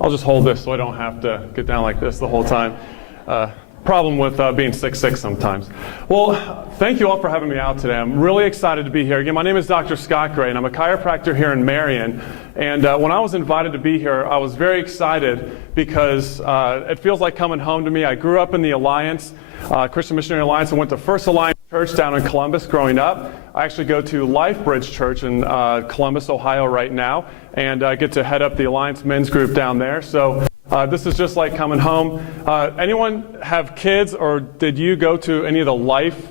I'll just hold this so I don't have to get down like this the whole time. Problem with being 6'6" sometimes. Well, thank you all for having me out today. I'm really excited to be here. Again, my name is Dr. Scott Gray, and I'm a chiropractor here in Marion. And when I was invited to be here, I was very excited because it feels like coming home to me. I grew up in the Alliance, Christian Missionary Alliance, and went to First Alliance Church down in Columbus growing up. I actually go to Life Bridge Church in Columbus, Ohio right now, and I get to head up the Alliance men's group down there. So this is just like coming home. Anyone have kids, or did you go to any of the Life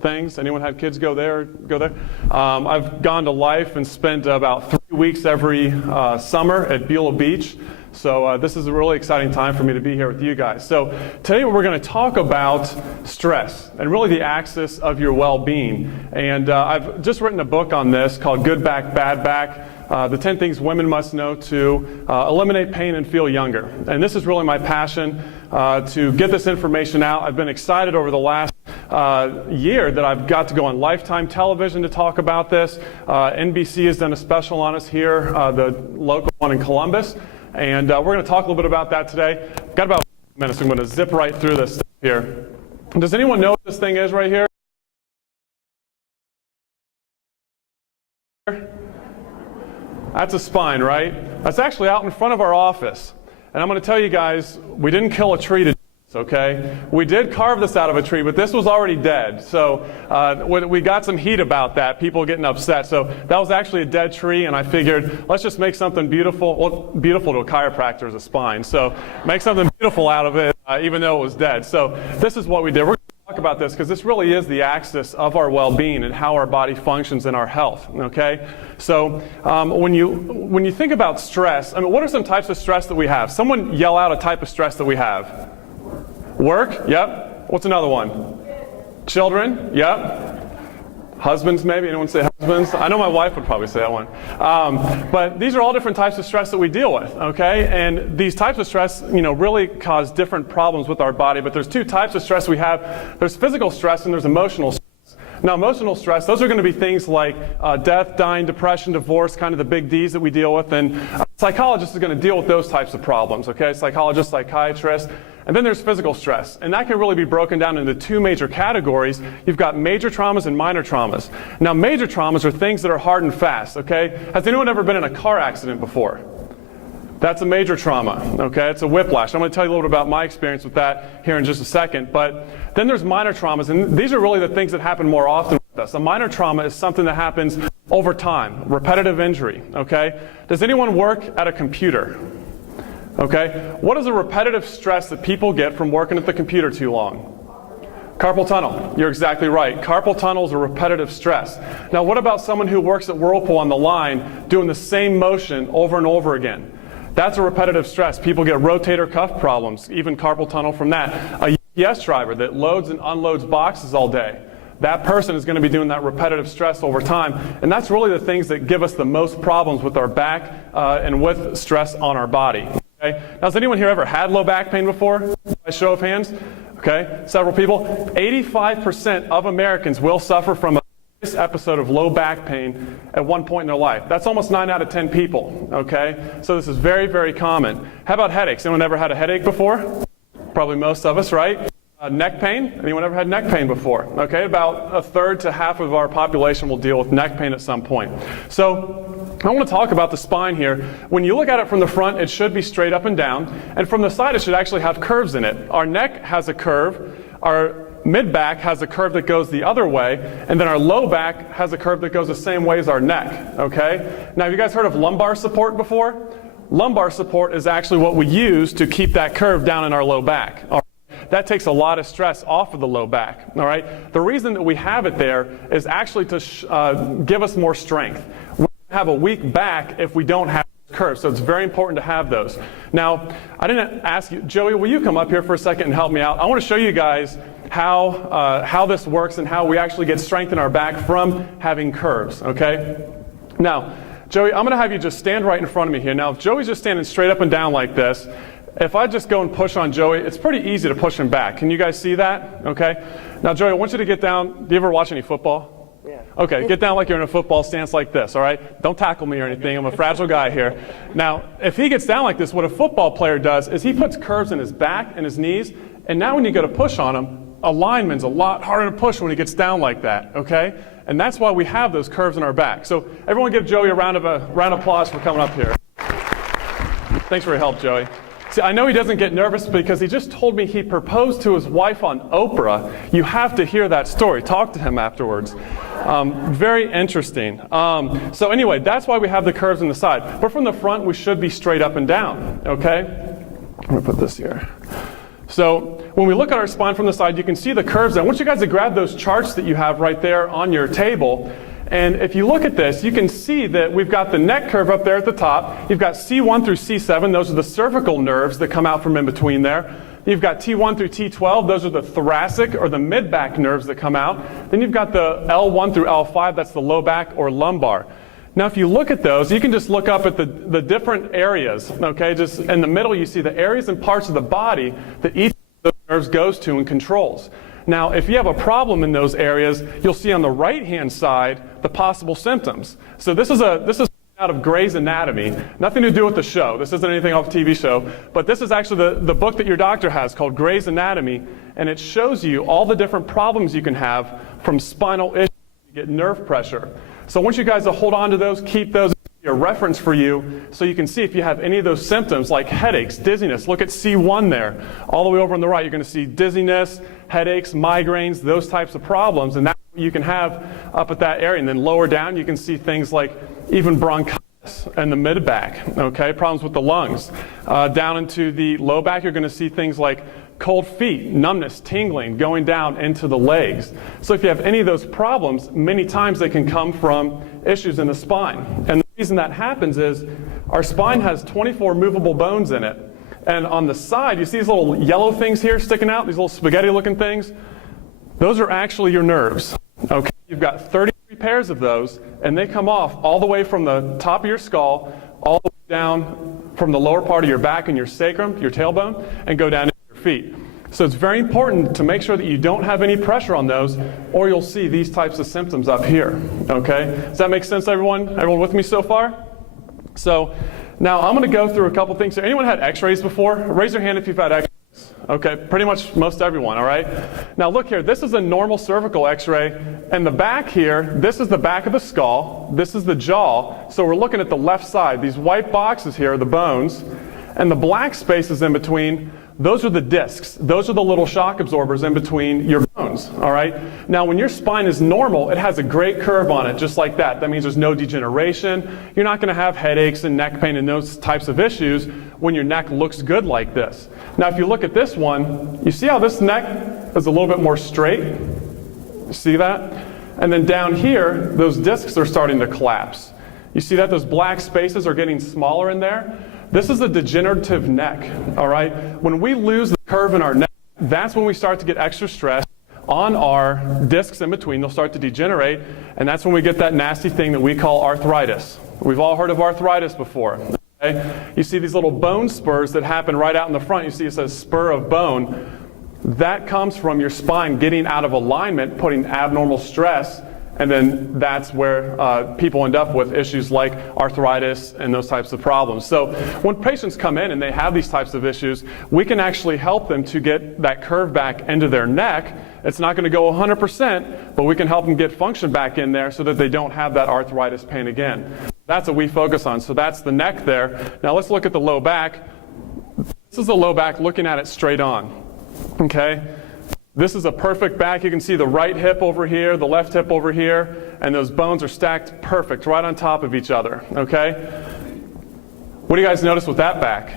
things? Anyone had kids go there? I've gone to Life and spent about 3 weeks every summer at Beulah Beach. So this is a really exciting time for me to be here with you guys. So today we're going to talk about stress and really the axis of your well-being. And I've just written a book on this called Good Back, Bad Back. The 10 things women must know to eliminate pain and feel younger. And this is really my passion to get this information out. I've been excited over the last year that I've got to go on Lifetime television to talk about this. NBC has done a special on us here, the local one in Columbus. And we're going to talk a little bit about that today. Got about 5 minutes, so I'm going to zip right through this stuff here. Does anyone know what this thing is right here? That's a spine, right? That's actually out in front of our office. And I'm going to tell you guys, we didn't kill a tree to do this, okay? We did carve this out of a tree, but this was already dead. So we got some heat about that, people getting upset. So that was actually a dead tree, and I figured, let's just make something beautiful. Well, beautiful to a chiropractor is a spine. So make something beautiful out of it, even though it was dead. So this is what we did. We're going to talk about this because this really is the axis of our well-being and how our body functions in our health, okay? So when you think about stress, I mean, what are some types of stress that we have? Someone yell out a type of stress that we have. Work? Yep. What's another one? Children? Yep. Husbands, maybe? Anyone say husbands? I know my wife would probably say that one. But these are all different types of stress that we deal with, okay? And these types of stress, really cause different problems with our body. But there's two types of stress we have. There's physical stress and there's emotional stress. Now, emotional stress, those are going to be things like death, dying, depression, divorce, kind of the big D's that we deal with. And a psychologist is going to deal with those types of problems, okay? Psychologists, psychiatrists. And then there's physical stress. And that can really be broken down into two major categories. You've got major traumas and minor traumas. Now, major traumas are things that are hard and fast, okay? Has anyone ever been in a car accident before? That's a major trauma, okay? It's a whiplash. I'm going to tell you a little bit about my experience with that here in just a second. But then there's minor traumas, and these are really the things that happen more often with us. A minor trauma is something that happens over time, repetitive injury, okay? Does anyone work at a computer? Okay? What is a repetitive stress that people get from working at the computer too long? Carpal tunnel. You're exactly right. Carpal tunnel is a repetitive stress. Now, what about someone who works at Whirlpool on the line doing the same motion over and over again? That's a repetitive stress. People get rotator cuff problems, even carpal tunnel from that. A UPS driver that loads and unloads boxes all day. That person is going to be doing that repetitive stress over time. And that's really the things that give us the most problems with our back and with stress on our body. Okay? Now, has anyone here ever had low back pain before? By show of hands? Okay, several people. 85% of Americans will suffer from a episode of low back pain at one point in their life. That's almost 9 out of 10 people, okay? So this is very, very common. How about headaches? Anyone ever had a headache before? Probably most of us, right? Neck pain? Anyone ever had neck pain before? Okay, about a third to half of our population will deal with neck pain at some point. So I want to talk about the spine here. When you look at it from the front, it should be straight up and down. And from the side, it should actually have curves in it. Our neck has a curve. Our mid-back has a curve that goes the other way. And then our low back has a curve that goes the same way as our neck. Okay? Now, have you guys heard of lumbar support before? Lumbar support is actually what we use to keep that curve down in our low back. That takes a lot of stress off of the low back, all right? The reason that we have it there is actually to give us more strength. We have a weak back if we don't have curves, so it's very important to have those. Now, I didn't ask you, Joey, will you come up here for a second and help me out? I want to show you guys how this works and how we actually get strength in our back from having curves, okay? Now, Joey, I'm going to have you just stand right in front of me here. Now, if Joey's just standing straight up and down like this, if I just go and push on Joey, it's pretty easy to push him back. Can you guys see that? Okay. Now, Joey, I want you to get down. Do you ever watch any football? Yeah. Okay, get down like you're in a football stance like this, all right? Don't tackle me or anything. I'm a fragile guy here. Now, if he gets down like this, what a football player does is he puts curves in his back and his knees, and now when you go to push on him, a lineman's a lot harder to push when he gets down like that, okay? And that's why we have those curves in our back. So everyone give Joey a round of applause for coming up here. Thanks for your help, Joey. See, I know he doesn't get nervous because he just told me he proposed to his wife on Oprah. You have to hear that story. Talk to him afterwards. Very interesting. So anyway, that's why we have the curves on the side. But from the front, we should be straight up and down, okay? I'm going to put this here. So when we look at our spine from the side, you can see the curves. I want you guys to grab those charts that you have right there on your table. And if you look at this, you can see that we've got the neck curve up there at the top. You've got C1 through C7. Those are the cervical nerves that come out from in between there. You've got T1 through T12. Those are the thoracic or the mid-back nerves that come out. Then you've got the L1 through L5. That's the low back or lumbar. Now, if you look at those, you can just look up at the different areas, okay? Just in the middle, you see the areas and parts of the body that each of those nerves goes to and controls. Now, if you have a problem in those areas, you'll see on the right-hand side the possible symptoms. So this is out of Grey's Anatomy. Nothing to do with the show. This isn't anything off a TV show. But this is actually the book that your doctor has called Grey's Anatomy, and it shows you all the different problems you can have from spinal issues. You get nerve pressure. So I want you guys to hold on to those, keep those as a reference for you so you can see if you have any of those symptoms like headaches, dizziness. Look at C1 there. All the way over on the right, you're going to see dizziness, headaches, migraines, those types of problems. And that's what you can have up at that area. And then lower down, you can see things like even bronchitis and the mid-back, okay, problems with the lungs. Down into the low back, you're going to see things like cold feet, numbness, tingling, going down into the legs. So if you have any of those problems, many times they can come from issues in the spine. And the reason that happens is our spine has 24 movable bones in it. And on the side, you see these little yellow things here sticking out, these little spaghetti-looking things? Those are actually your nerves. Okay, you've got 33 pairs of those, and they come off all the way from the top of your skull, all the way down from the lower part of your back and your sacrum, your tailbone, and go down feet. So it's very important to make sure that you don't have any pressure on those, or you'll see these types of symptoms up here. Okay? Does that make sense, everyone? Everyone with me so far? So now I'm going to go through a couple things here. Anyone had x-rays before? Raise your hand if you've had x-rays. Okay, pretty much most everyone, all right? Now look here, this is a normal cervical x-ray, and the back here, this is the back of the skull, this is the jaw, so we're looking at the left side. These white boxes here are the bones, and the black spaces in between, those are the discs. Those are the little shock absorbers in between your bones, all right? Now, when your spine is normal, it has a great curve on it, just like that. That means there's no degeneration. You're not going to have headaches and neck pain and those types of issues when your neck looks good like this. Now, if you look at this one, you see how this neck is a little bit more straight? You see that? And then down here, those discs are starting to collapse. You see that? Those black spaces are getting smaller in there. This is a degenerative neck, all right? When we lose the curve in our neck, that's when we start to get extra stress on our discs in between. They'll start to degenerate, and that's when we get that nasty thing that we call arthritis. We've all heard of arthritis before, okay? You see these little bone spurs that happen right out in the front. You see it says spur of bone. That comes from your spine getting out of alignment, putting abnormal stress, and then that's where people end up with issues like arthritis and those types of problems. So when patients come in and they have these types of issues, we can actually help them to get that curve back into their neck. It's not going to go 100%, but we can help them get function back in there so that they don't have that arthritis pain again. That's what we focus on. So that's the neck there. Now let's look at the low back. This is the low back looking at it straight on. Okay? This is a perfect back. You can see the right hip over here, the left hip over here, and those bones are stacked perfect right on top of each other, okay? What do you guys notice with that back?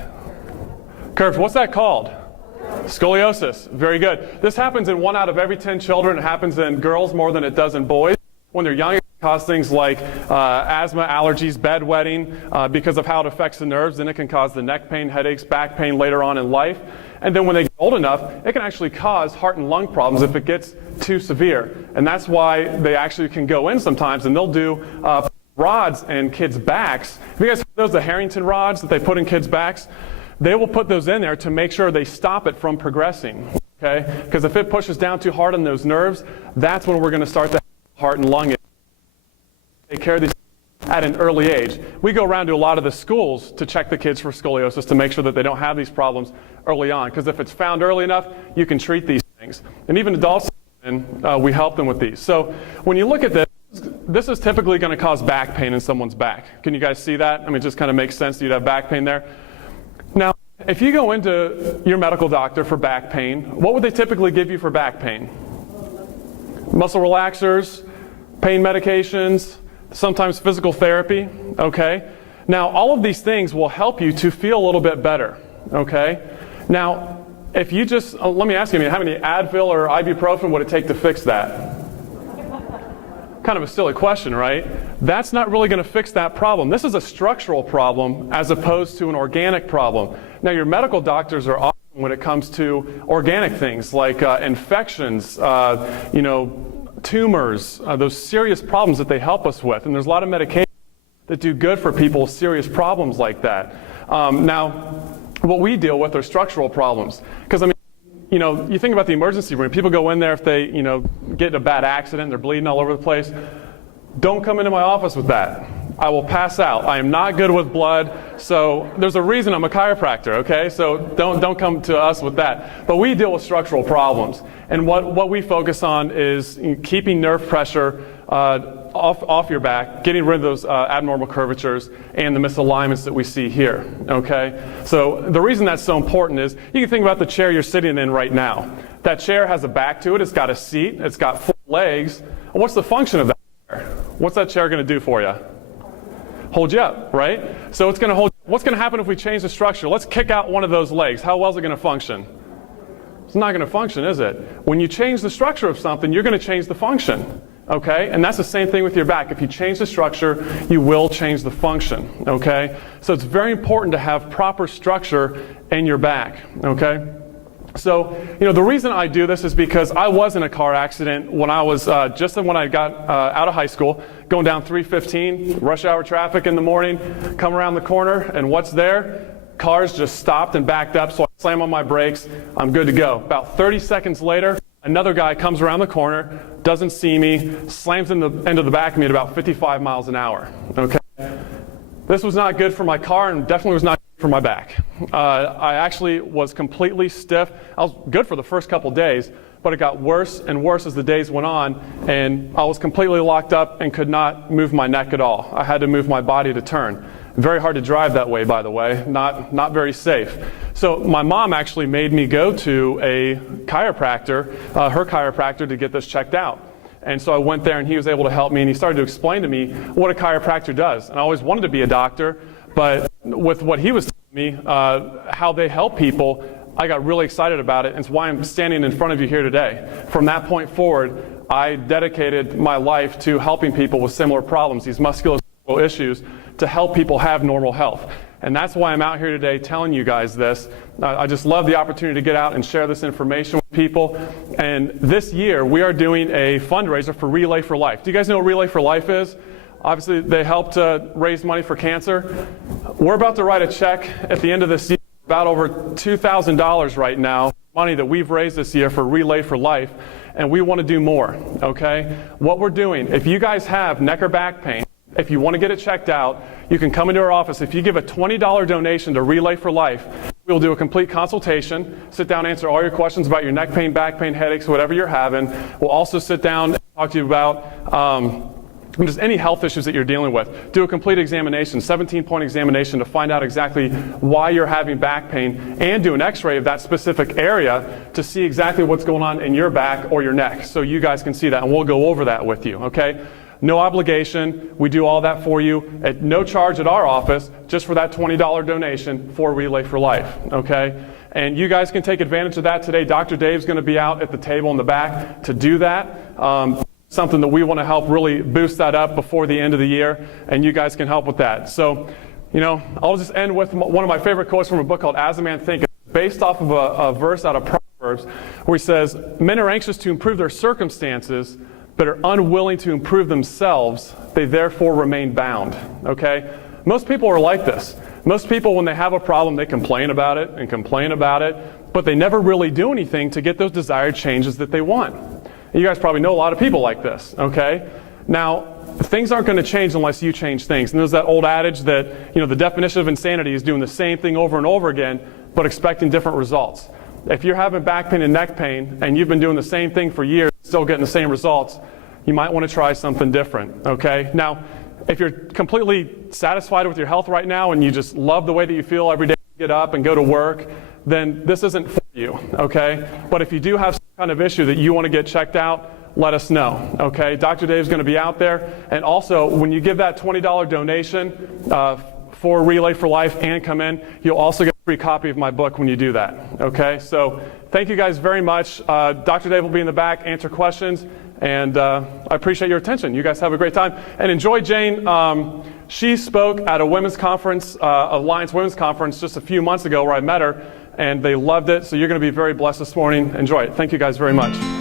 Curved. What's that called? Scoliosis. Very good. This happens in 1 out of every 10 children. It happens in girls more than it does in boys. When they're young, it can cause things like asthma, allergies, bedwetting, because of how it affects the nerves. Then it can cause the neck pain, headaches, back pain later on in life. And then when they get old enough, it can actually cause heart and lung problems if it gets too severe. And that's why they actually can go in sometimes, and they'll do rods in kids' backs. Have you guys heard those, the Harrington rods that they put in kids' backs? They will put those in there to make sure they stop it from progressing, okay? Because if it pushes down too hard on those nerves, that's when we're going to start to have heart and lung issues. take care of these at an early age. We go around to a lot of the schools to check the kids for scoliosis to make sure that they don't have these problems early on. Because if it's found early enough, you can treat these things. And even adults, we help them with these. So when you look at this, this is typically going to cause back pain in someone's back. Can you guys see that? I mean, it just kind of makes sense that you'd have back pain there. Now, if you go into your medical doctor for back pain, what would they typically give you for back pain? Muscle relaxers, pain medications, sometimes physical therapy, okay? Now, all of these things will help you to feel a little bit better, okay? Now, if you just, let me ask you, how many Advil or ibuprofen would it take to fix that? Kind of a silly question, right? That's not really going to fix that problem. This is a structural problem as opposed to an organic problem. Now, your medical doctors are awesome when it comes to organic things like infections, tumors, those serious problems that they help us with. And there's a lot of medications that do good for people with serious problems like that. Now, what we deal with are structural problems. Because, I mean, you think about the emergency room. People go in there if they, get in a bad accident, they're bleeding all over the place. Don't come into my office with that. I will pass out. I am not good with blood, so there's a reason I'm a chiropractor, okay? So don't come to us with that. But we deal with structural problems. And what we focus on is keeping nerve pressure off your back, getting rid of those abnormal curvatures and the misalignments that we see here, okay? So the reason that's so important is you can think about the chair you're sitting in right now. That chair has a back to it, it's got a seat, it's got 4 legs. What's the function of that chair? What's that chair going to do for you? Hold you up, right? So it's going to hold. What's going to happen if we change the structure? Let's kick out one of those legs. How well is it going to function? It's not going to function, is it? When you change the structure of something, you're going to change the function, okay? And that's the same thing with your back. If you change the structure, you will change the function, okay? So it's very important to have proper structure in your back, okay? So, the reason I do this is because I was in a car accident when I was, just when I got out of high school, going down 315, rush hour traffic in the morning, come around the corner, and what's there? Cars just stopped and backed up, so I slam on my brakes, I'm good to go. About 30 seconds later, another guy comes around the corner, doesn't see me, slams in the end of the back of me at about 55 miles an hour, okay? This was not good for my car and definitely was not good for my back. I actually was completely stiff. I was good for the first couple days, but it got worse and worse as the days went on, and I was completely locked up and could not move my neck at all. I had to move my body to turn. Very hard to drive that way, by the way, not very safe. So my mom actually made me go to a chiropractor, her chiropractor, to get this checked out. And so I went there and he was able to help me, and he started to explain to me what a chiropractor does. And I always wanted to be a doctor, but with what he was telling me, how they help people, I got really excited about it, and it's why I'm standing in front of you here today. From that point forward, I dedicated my life to helping people with similar problems, these musculoskeletal issues, to help people have normal health. And that's why I'm out here today telling you guys this. I just love the opportunity to get out and share this information with people. And this year, we are doing a fundraiser for Relay for Life. Do you guys know what Relay for Life is? Obviously, they help to raise money for cancer. We're about to write a check at the end of this year, about over $2,000 right now, money that we've raised this year for Relay for Life, and we want to do more, okay? What we're doing, if you guys have neck or back pain, if you want to get it checked out, you can come into our office. If you give a $20 donation to Relay for Life, we'll do a complete consultation, sit down, answer all your questions about your neck pain, back pain, headaches, whatever you're having. We'll also sit down and talk to you about just any health issues that you're dealing with. Do a complete examination, 17-point examination, to find out exactly why you're having back pain, and do an x-ray of that specific area to see exactly what's going on in your back or your neck, so you guys can see that, and we'll go over that with you, okay? No obligation. We do all that for you at no charge at our office, just for that $20 donation for Relay for Life, okay? And you guys can take advantage of that today. Dr. Dave's going to be out at the table in the back to do that. Something that we want to help really boost that up before the end of the year, and you guys can help with that. So, I'll just end with one of my favorite quotes from a book called As a Man Thinketh, based off of a verse out of Proverbs, where he says, "Men are anxious to improve their circumstances, but are unwilling to improve themselves. They therefore remain bound." Okay? Most people are like this. Most people, when they have a problem, they complain about it and complain about it, but they never really do anything to get those desired changes that they want. And you guys probably know a lot of people like this, okay? Now, things aren't going to change unless you change things. And there's that old adage that, you know, the definition of insanity is doing the same thing over and over again, but expecting different results. If you're having back pain and neck pain, and you've been doing the same thing for years, still getting the same results, you might want to try something different, okay? Now, if you're completely satisfied with your health right now, and you just love the way that you feel every day you get up and go to work, then this isn't for you, okay? But if you do have some kind of issue that you want to get checked out, let us know, okay? Dr. Dave's going to be out there. And also, when you give that $20 donation for Relay for Life and come in, you'll also get a free copy of my book when you do that, okay? So thank you guys very much. Dr. Dave will be in the back, answer questions, and I appreciate your attention. You guys have a great time. And enjoy Jane. She spoke at a women's conference, Alliance Women's Conference, just a few months ago where I met her, and they loved it. So you're going to be very blessed this morning. Enjoy it. Thank you guys very much.